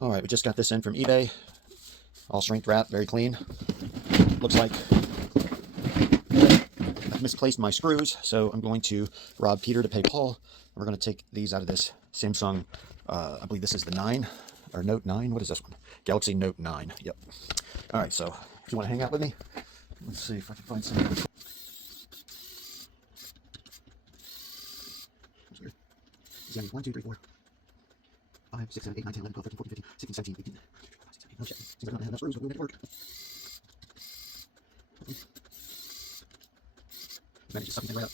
All right, we just got this in from eBay. All shrink wrap, very clean. Looks like I've misplaced my screws, so I'm going to rob Peter to pay Paul. We're going to take these out of this Samsung, I believe this is the 9, or Note 9. What is this one? Galaxy Note 9. Yep. All right, so if you want to hang out with me, let's see if I can find some. Is 1, 2, 3, 4, 5, 6, 7, 8, 9, 10, 11, 12, 13, 14, 15, 16, 17, 18. Oh shit. Seems like I don't have enough screws, but we'll make it work. Manage to suck everything right up.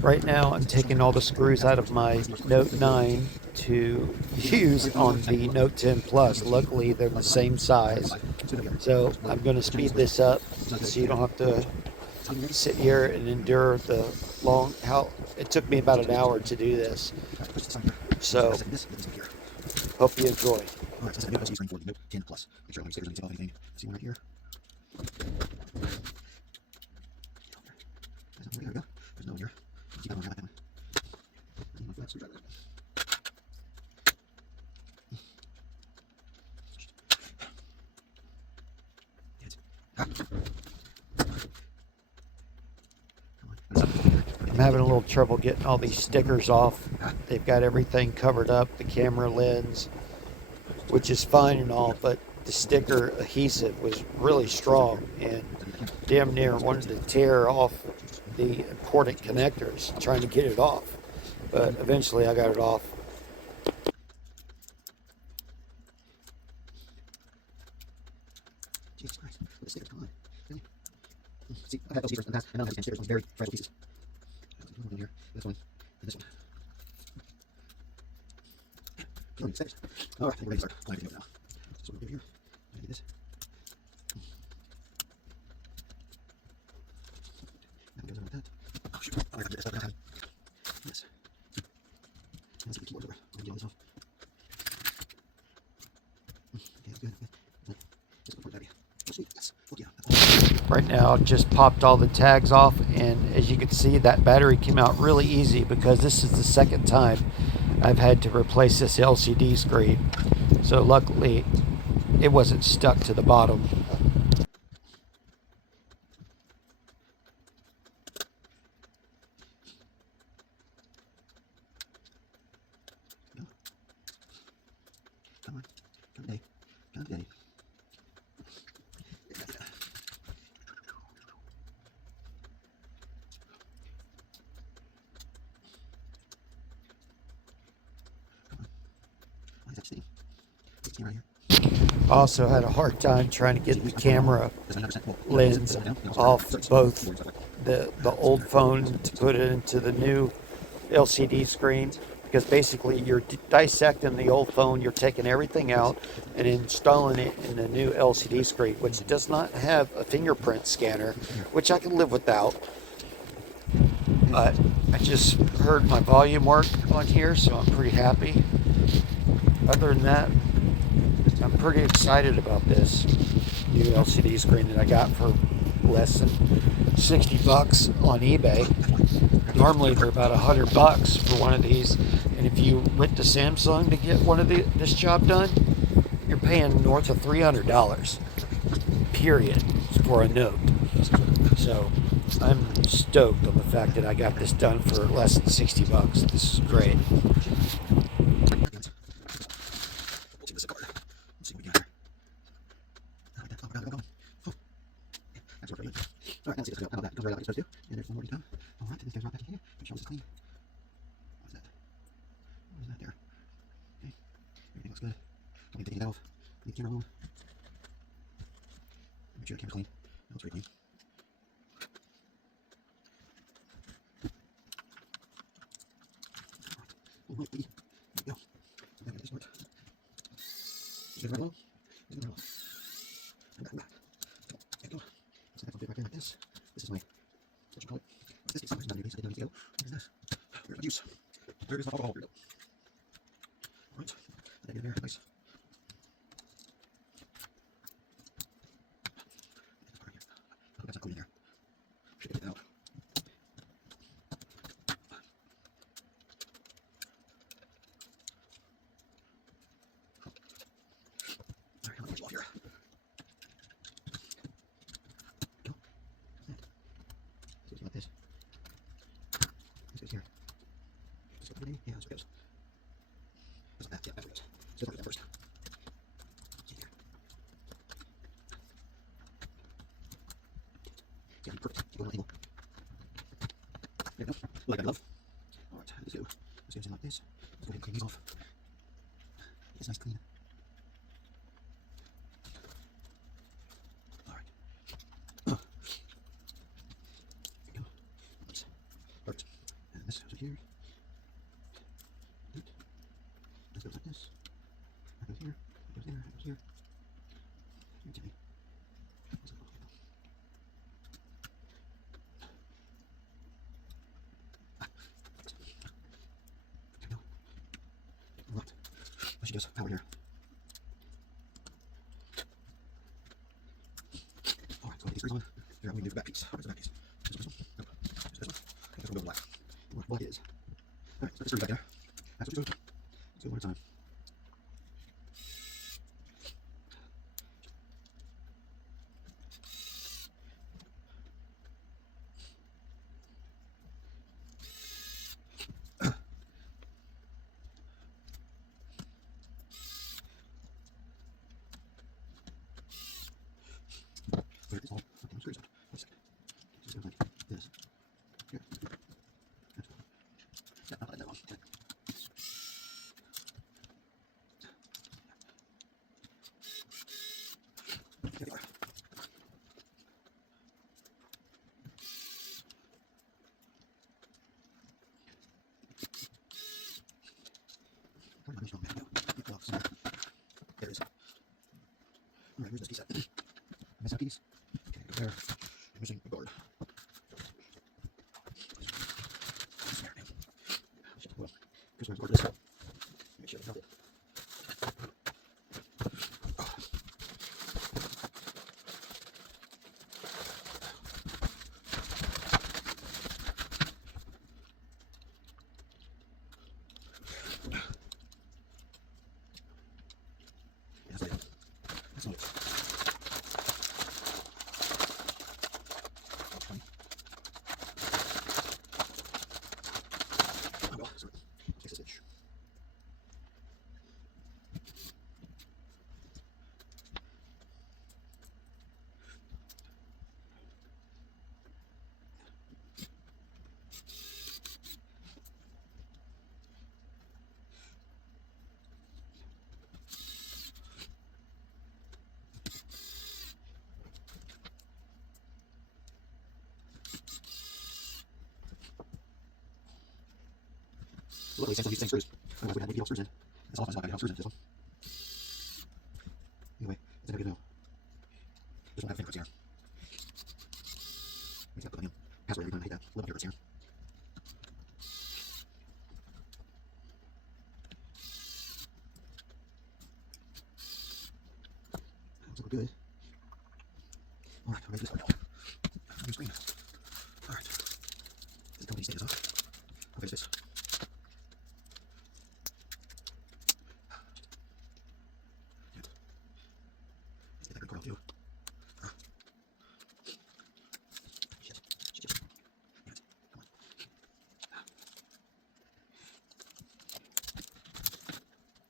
Right now, I'm taking all the screws out of my Note 9 to use on the Note 10 Plus. Luckily, they're the same size. So I'm going to speed this up so you don't have to sit here and endure the long, how it took me about an hour to do this. So hope you enjoy. All right, so this is the screen for the Note 10 Plus. Make sure I don't have stickers or anything off anything. See one right here. There we go. There's no one here. Keep on that one. I need my flat screwdriver. I'm having a little trouble getting all these stickers off. They've got everything covered up, the camera lens, which is fine and all, but the sticker adhesive was really strong and damn near wanted to tear off the important connectors trying to get it off. But eventually I got it off. Jesus Christ, the stickers, come on. Really? See, I've had those stickers in the past. I know how to stand stickers on very fragile pieces. One here, this one, and this one. Killing stickers. All right, we're ready to start. I'm ready to go now. So we're here. I'm gonna do this. That goes over like that. Oh shoot! I gotta get this stuff out. Yes. Let's see the keyboard over. I'm gonna get all this off. Okay, that's good. Just go for it, oh, sweet. Yes. Fuck yeah. Right now, just popped all the tags off, and as you can see, that battery came out really easy because this is the second time I've had to replace this LCD screen. So luckily, it wasn't stuck to the bottom. Come on, come today, come today. Right here. Also had a hard time trying to get the camera lens off both the old phone to put it into the new LCD screen, because basically you're dissecting the old phone, you're taking everything out and installing it in the new LCD screen, which does not have a fingerprint scanner, which I can live without. But I just heard my volume work on here, so I'm pretty happy. Other than that, I'm pretty excited about this new LCD screen that I got for less than 60 bucks on eBay. Normally they're about $100 for one of these, and if you went to Samsung to get one of this job done, you're paying north of $300, period, for a Note. So I'm stoked on the fact that I got this done for less than 60 bucks. This is great. Alright, now see this. How about that? It goes right out like it's supposed to. And there's one more to come. Alright, this goes right back in here. Make sure this is clean. What is that? What is that there? Okay. Everything looks good. Don't need to take it off. Leave the camera alone. Make sure the camera's clean. That looks pretty clean. Alright, there we go. So back at this part. Just right along. Just right along. I'm back. There we go. So that's right there like this. This is my, what you call it? This is something I didn't need to go. What is this? Where's my juice? Where is my alcohol? Here we go. Alright. Let that get in there. Nice. clean in there. Should get it out. Alright, let me get you off here. Go. Something like this. This goes here. Just go yeah, that's where it goes. That's not that, yeah, that's where it goes. So let's look at that first. See here. It's gonna be perfect. Keep going on angle. There we go. Like I love. Alright, let's go. Let's go something like this. Let's go ahead and clean these off. It's nice clean. Alright. Oh. There we go. Nice. Perfect. And this goes here. Good. This goes like this. That goes here. That goes there. That goes here. Here, Timmy. Let's go. There we go. Right. She does power here. Alright, so I'll get these screws on. Figure out what we can do for the back piece. Where's the back piece? This one? Nope. This one. Okay, this one goes black. What black is. Alright, so let's screw back there. That's what we do. Let's go one at a time. Where is all fucking screws out? Wait a second. Just goes like this. Here. That's one. Yeah, not like that one. Okay. There we are. Where did my mission on go? Well, somewhere. There it is. Alright, where's this piece at? Miss that piece? Okay, go there. I'm missing a guard. There now. Well, here's where the guard is. Make sure I drop it. Yeah, that's not it. That's not it. Oh well, sorry. Fix this itch. Luckily, Samsung uses the same screws. Otherwise, we'd have to screws in. That's all I got screws in this one. Anyway, it's gonna be though. This one have fingerprints here. We just have to put them in. Password every time I hit that. Little fingerprints here. Looks like we're good. Alright, I'm ready for this part now. New screen. Alright. This company stickers off. I'll finish this. Let's get that good coil too. Shit. Shit. Damn it. Come on.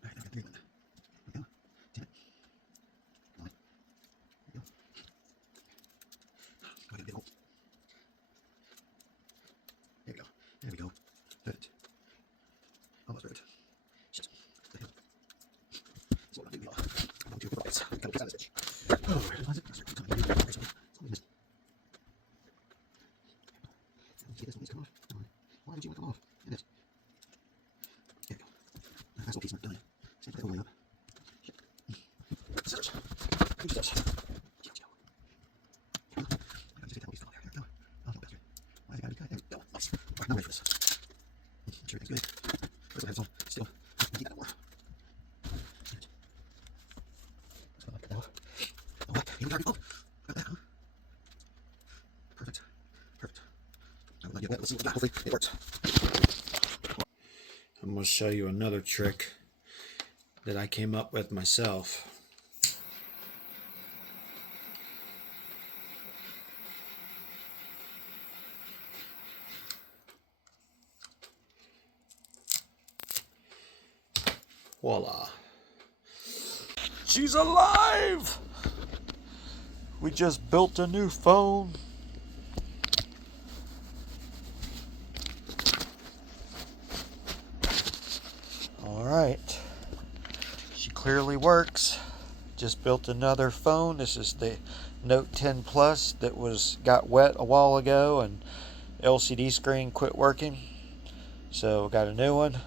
Alright, now we got 3 of them. There we go. Damn it. Come on. There we go. Go ahead and get a hole. There we go. There we go. Perfect. Almost perfect. Shit. What the hell? That's what I'm doing. I'm going to put this. Gotta get out of this bitch. Oh, where's it? There's something missing. See, this one needs to come off. Come on. Why would you want to come off? It is. There we go. That's all piece not done. See if I can go up. Shit. Scissors. Use this. Yeah, let's go. I gotta just take that piece off there. There we go. Oh, no, bastard. Why is it gotta be cut? There we go. Nice. Alright, now ready for this. Make sure everything's good. First, I have some still. I don't need that no more. Damn it. Let's go. Cut that off. Oh, what? You don't got me. Oh, got that, huh? not yet wet. Let's see what we got. Hopefully it works. I'm going to show you another trick that I came up with myself. Voila. She's alive! We just built a new phone. Alright. She clearly works. Just built another phone. This is the Note 10 Plus that got wet a while ago and LCD screen quit working. So got a new one.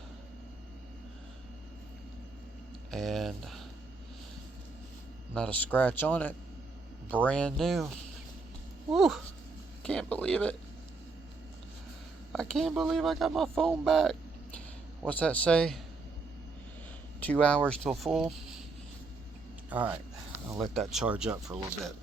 And not a scratch on it. Brand new. Woo! Can't believe it. I can't believe I got my phone back. What's that say? 2 hours till full. Alright, I'll let that charge up for a little bit.